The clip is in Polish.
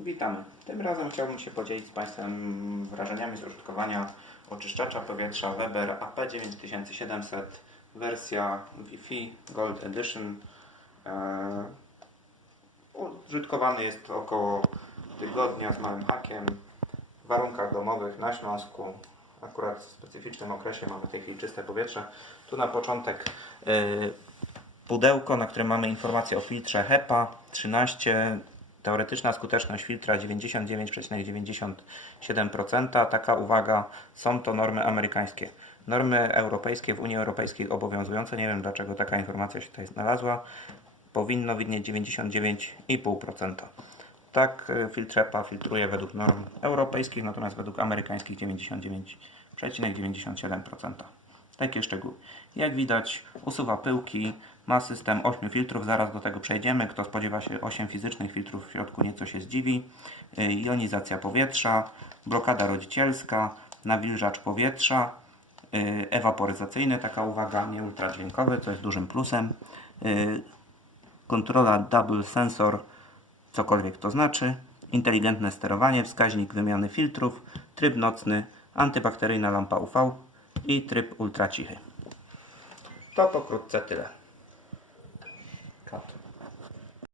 Witamy. Tym razem chciałbym się podzielić z Państwem wrażeniami z użytkowania oczyszczacza powietrza Weber AP9700 wersja Wi-Fi Gold Edition. Eee, Użytkowany jest około tygodnia z małym hakiem w warunkach domowych na Śląsku. Akurat w specyficznym okresie mamy w tej chwili czyste powietrze. Tu na początek yy, pudełko, na którym mamy informację o filtrze HEPA 13. Teoretyczna skuteczność filtra 99,97%. Taka uwaga, są to normy amerykańskie. Normy europejskie w Unii Europejskiej obowiązujące, nie wiem dlaczego taka informacja się tutaj znalazła, powinno widnieć 99,5%. Tak, y, filtr HEPA filtruje według norm europejskich, natomiast według amerykańskich 99,97%. Takie szczegóły. Jak widać, usuwa pyłki, ma system 8 filtrów, zaraz do tego przejdziemy. Kto spodziewa się 8 fizycznych filtrów w środku, nieco się zdziwi. Y, Jonizacja powietrza, blokada rodzicielska, nawilżacz powietrza, y, ewaporyzacyjny, taka uwaga, nie ultradźwiękowy, co jest dużym plusem. Y, Kontrola double sensor, cokolwiek to znaczy. Inteligentne sterowanie, wskaźnik wymiany filtrów, tryb nocny, antybakteryjna lampa UV ei trep ultracihe. Toată cruțătele. Capul.